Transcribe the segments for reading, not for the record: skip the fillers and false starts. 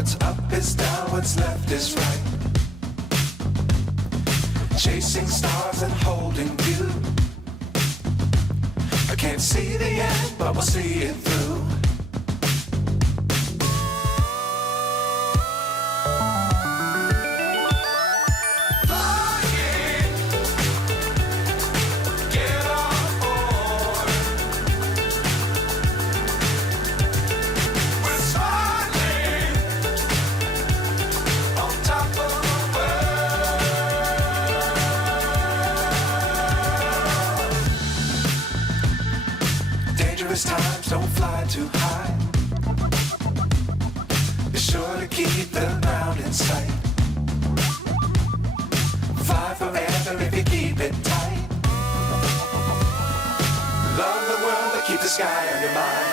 What's up is down, what's left is right. Chasing stars and holding you. I can't see the end, but we'll see it through. Times don't fly too high. Be sure to keep the ground in sight. Fly forever if you keep it tight. Love the world but keep the sky on your mind.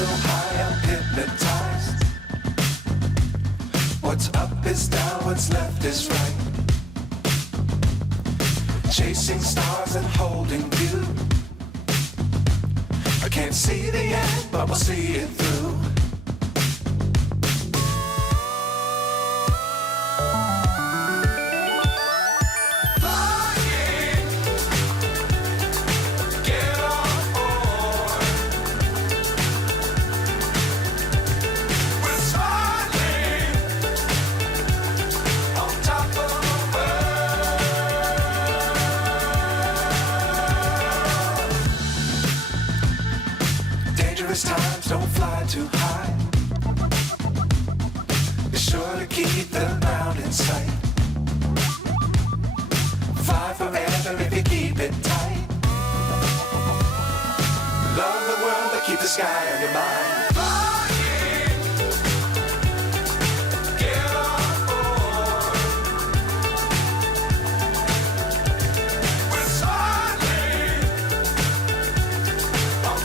So high I'm hypnotized. What's up is down, what's left is right. Chasing stars and holding you. I can't see the end, but we'll see it through. Times don't fly too high. Be sure to keep the ground in sight. Fly forever if you keep it tight. Love the world but keep the sky on your mind. On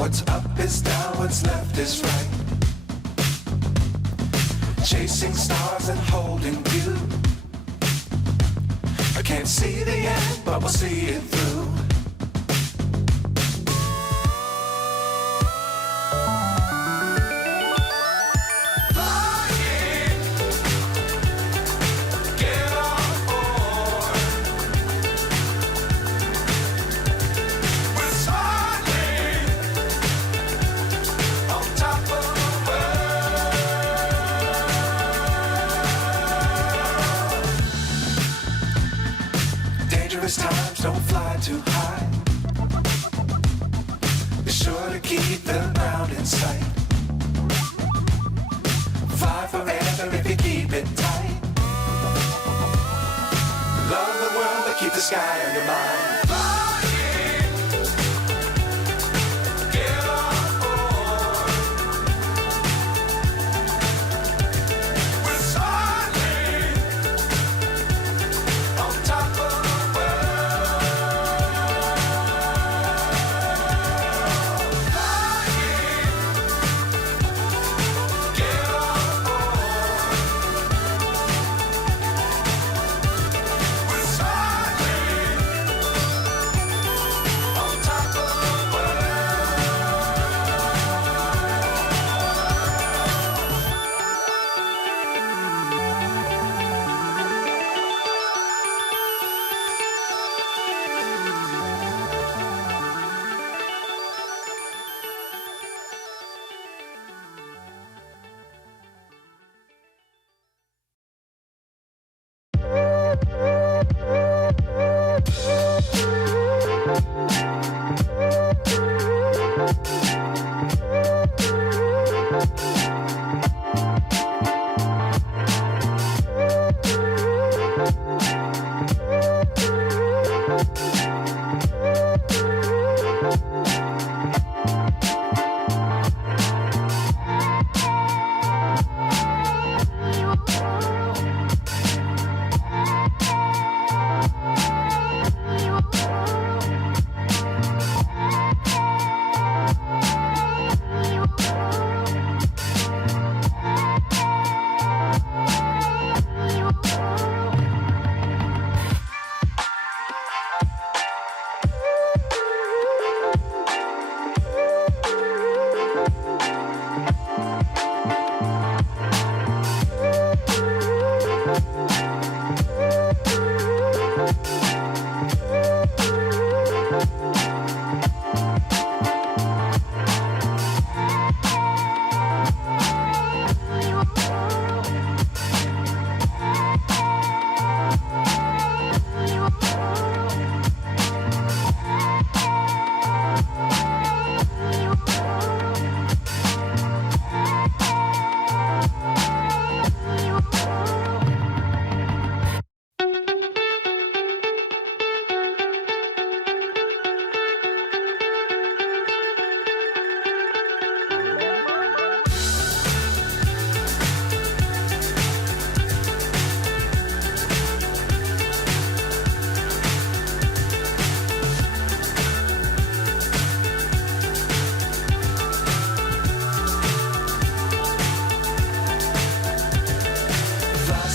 What's up is down, what's left is right. Chasing stars and holding you. I can't see the end, but we'll see it through. Times don't fly too high. Be sure to keep the ground in sight. Fly forever if you keep it tight. Love the world but keep the sky on your mind.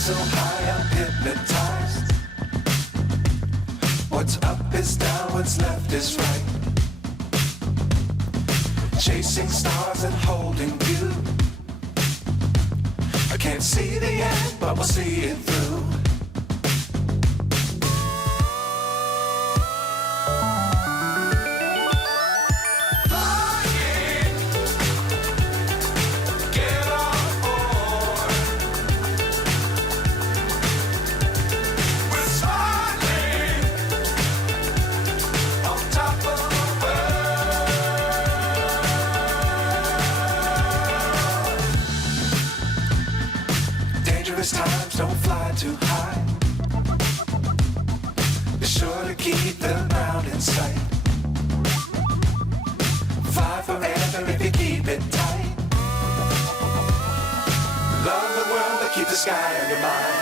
So high I'm hypnotized. What's up is down, what's left is right. Chasing stars and holding you. I can't see the end, but we'll see it through. Times don't fly too high. Be sure to keep the ground in sight. Fly forever if you keep it tight. Love the world but keep the sky on your mind.